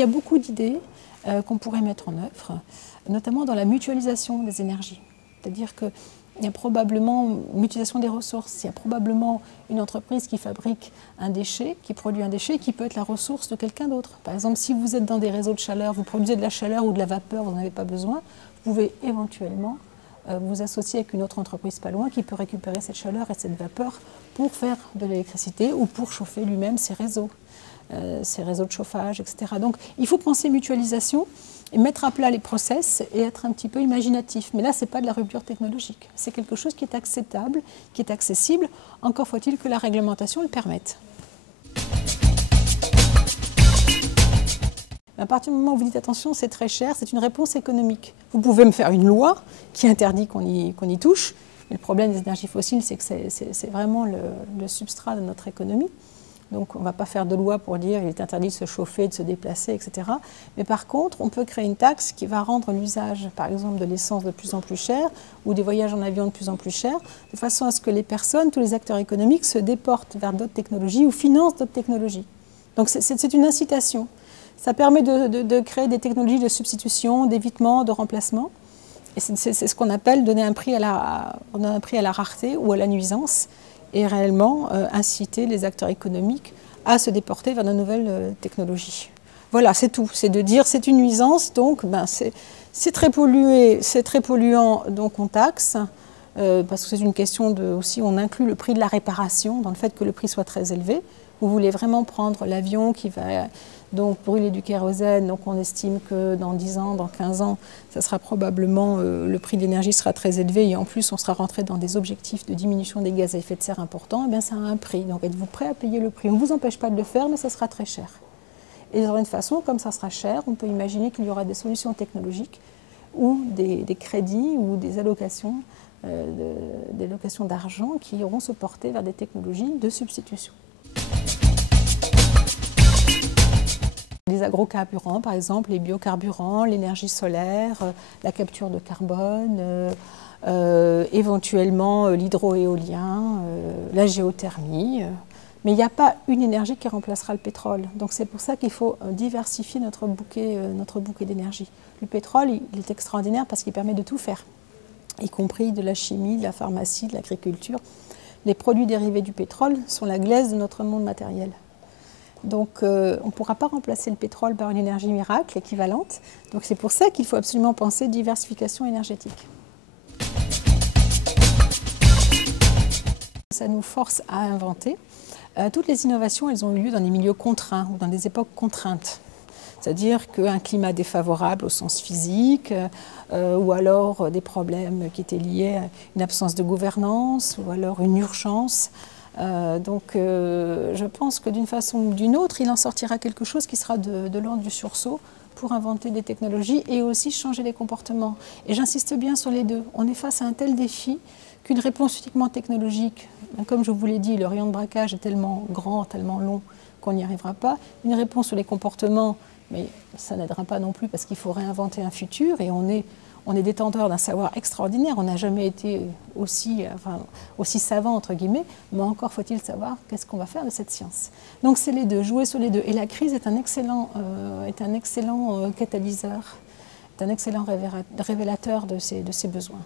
Il y a beaucoup d'idées qu'on pourrait mettre en œuvre, notamment dans la mutualisation des énergies. C'est-à-dire qu'il y a probablement une mutualisation des ressources. Il y a probablement une entreprise qui fabrique un déchet, qui produit un déchet qui peut être la ressource de quelqu'un d'autre. Par exemple, si vous êtes dans des réseaux de chaleur, vous produisez de la chaleur ou de la vapeur, vous n'en avez pas besoin, vous pouvez éventuellement vous associer avec une autre entreprise pas loin qui peut récupérer cette chaleur et cette vapeur pour faire de l'électricité ou pour chauffer lui-même ses réseaux de chauffage, etc. Donc il faut penser mutualisation et mettre à plat les process et être un petit peu imaginatif. Mais là, ce n'est pas de la rupture technologique. C'est quelque chose qui est acceptable, qui est accessible. Encore faut-il que la réglementation le permette. À partir du moment où vous dites attention, c'est très cher, c'est une réponse économique. Vous pouvez me faire une loi qui interdit qu'on y touche. Mais le problème des énergies fossiles, c'est que c'est vraiment le substrat de notre économie. Donc on ne va pas faire de loi pour dire qu'il est interdit de se chauffer, de se déplacer, etc. Mais par contre, on peut créer une taxe qui va rendre l'usage, par exemple, de l'essence de plus en plus cher ou des voyages en avion de plus en plus chers, de façon à ce que les personnes, tous les acteurs économiques se déportent vers d'autres technologies ou financent d'autres technologies. Donc c'est une incitation. Ça permet de créer des technologies de substitution, d'évitement, de remplacement. Et c'est ce qu'on appelle donner un prix à la rareté ou à la nuisance, et réellement inciter les acteurs économiques à se déporter vers de nouvelles technologies. Voilà, c'est tout. C'est de dire c'est une nuisance, donc c'est très pollué, c'est très polluant, donc on taxe, parce que c'est une question de aussi, on inclut le prix de la réparation dans le fait que le prix soit très élevé. Vous voulez vraiment prendre l'avion qui va donc brûler du kérosène, donc on estime que dans 10 ans, dans 15 ans, ça sera probablement, le prix de l'énergie sera très élevé et en plus on sera rentré dans des objectifs de diminution des gaz à effet de serre importants, et bien ça a un prix. Donc êtes-vous prêt à payer le prix? On ne vous empêche pas de le faire, mais ça sera très cher. Et d'une façon, comme ça sera cher, on peut imaginer qu'il y aura des solutions technologiques ou des crédits ou des allocations d'argent qui iront se porter vers des technologies de substitution. Les agrocarburants, par exemple, les biocarburants, l'énergie solaire, la capture de carbone, éventuellement l'hydroéolien, la géothermie. Mais il n'y a pas une énergie qui remplacera le pétrole. Donc c'est pour ça qu'il faut diversifier notre bouquet d'énergie. Le pétrole, il est extraordinaire parce qu'il permet de tout faire, y compris de la chimie, de la pharmacie, de l'agriculture. Les produits dérivés du pétrole sont la glaise de notre monde matériel. Donc on ne pourra pas remplacer le pétrole par une énergie miracle équivalente. Donc c'est pour ça qu'il faut absolument penser diversification énergétique. Ça nous force à inventer. Toutes les innovations, elles ont eu lieu dans des milieux contraints ou dans des époques contraintes. C'est-à-dire qu'un climat défavorable au sens physique, ou alors des problèmes qui étaient liés à une absence de gouvernance, ou alors une urgence. Je pense que d'une façon ou d'une autre, il en sortira quelque chose qui sera de l'ordre du sursaut pour inventer des technologies et aussi changer les comportements. Et j'insiste bien sur les deux. On est face à un tel défi qu'une réponse uniquement technologique, comme je vous l'ai dit, le rayon de braquage est tellement grand, tellement long qu'on n'y arrivera pas. Une réponse sur les comportements, mais ça n'aidera pas non plus parce qu'il faut réinventer un futur et on est détenteur d'un savoir extraordinaire. On n'a jamais été aussi savant, entre guillemets, mais encore faut-il savoir qu'est-ce qu'on va faire de cette science. Donc c'est les deux, jouer sur les deux. Et la crise est un excellent catalyseur, est un excellent révélateur de ces besoins.